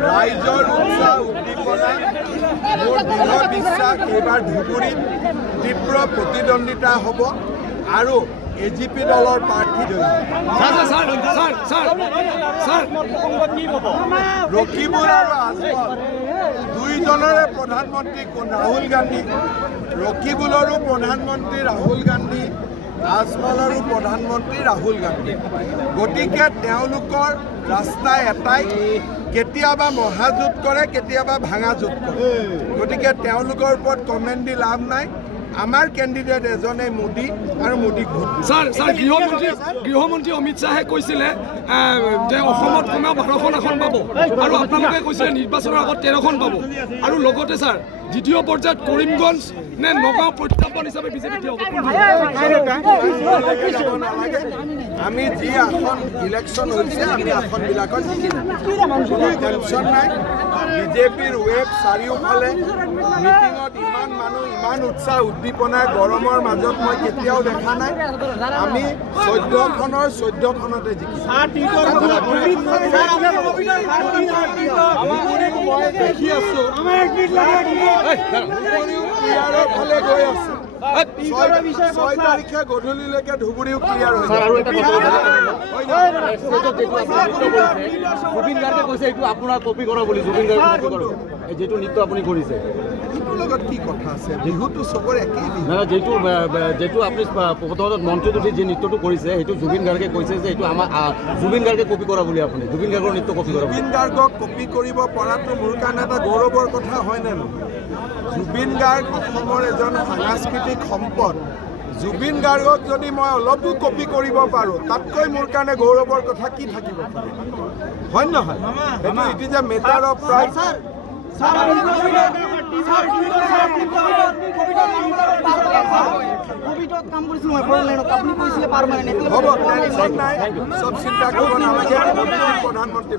ৰাইজৰ উৎসাহ উদ্দীপনা মোৰ দৃঢ় বিশ্বাস এইবাৰ ধুবুৰীত তীব্ৰ প্ৰতিদ্বন্দ্বিতা হ'ব আৰু এজিপি দলৰ প্ৰাৰ্থী ৰকিবুল আৰু আজমল দুইজনৰে প্ৰধানমন্ত্ৰী ৰাহুল গান্ধী, ৰকিবুলৰো প্ৰধানমন্ত্ৰী ৰাহুল গান্ধী, আজমলৰো প্ৰধানমন্ত্ৰী ৰাহুল গান্ধী। গতিকে তেওঁলোকৰ ৰাস্তা এটাই, কেতিয়াবা মহাযুদ্ধ কৰে, কেতিয়াবা ভাঙাযুদ্ধ কৰে। গতিকে তেওঁলোকৰ ওপৰত কমেণ্ট দি লাভ নাই। আমাৰ কেণ্ডিডেট এজনে মোদী আৰু মোদীক ভোট দিব। গৃহমন্ত্ৰী অমিত শ্বাহে কৈছিলে যে অসমত কমেও 12খন আসন পাব আৰু আপোনালোকে কৈছিলে নিৰ্বাচনৰ আগত 13খন পাব আৰু লগতে ছাৰ দ্বিতীয় পৰ্যায়ত কৰিমগঞ্জ নে নগাঁও প্ৰত্যাহ্বান হিচাপে বিজেপি থিয় হ'ব। আমি যি আসন ইলেকশ্যন হৈছে আমি আসনবিলাকত টেনশ্যন নাই। বিজেপিৰ ৱেব চাৰিওফালে মিটিঙত ইমান মানুহ, ইমান উৎসাহ উদ্দীপনা গৰমৰ মাজত মই কেতিয়াও দেখা নাই। আমি 14খনৰ 14খনতে জিকিছোঁ। মই দেখি আছোঁ ক্লিয়াৰৰ ফালে গৈ আছে। 6 তাৰিখে গধূলিলৈকে ধুবুৰীও ক্লিয়াৰ হৈছে। জুবিন গাৰ্গে কৈছে এইটো আপোনাৰ কপি কৰা বুলি। জুবিন গাৰ্গে যিটো নৃত্য আপুনি কৰিছে সেইটোৰ লগত কি কথা আছে? বিহুটো চবৰে একেই বিহু। যিটো আপুনি প্ৰথমত মন্ত্ৰীত উঠি যি নৃত্যটো কৰিছে সেইটো জুবিন গাৰ্গে কৈছে যে এইটো আমাৰ জুবিন গাৰ্গে কপি কৰা বুলি। আপুনি জুবিন গাৰ্গৰ নৃত্য কপি কৰা? জুবিন গাৰ্গক কপি কৰিব পৰাটো মোৰ কাৰণে এটা গৌৰৱৰ কথা হয়নে নহয়? জুবিন গাৰ্গ অসমৰ এজন সাংস্কৃতিক সম্পদ। জুবিন গাৰ্গক যদি মই অলপো কপি কৰিব পাৰোঁ তাতকৈ মোৰ কাৰণে গৌৰৱৰ কথা কি থাকিব পাৰে? হয় নহয়? সেইটো it is a matter of pride. হ'ব, টেনশ্যন নাই, চব চিন্তা কৰিব নালাগে। প্ৰধানমন্ত্ৰী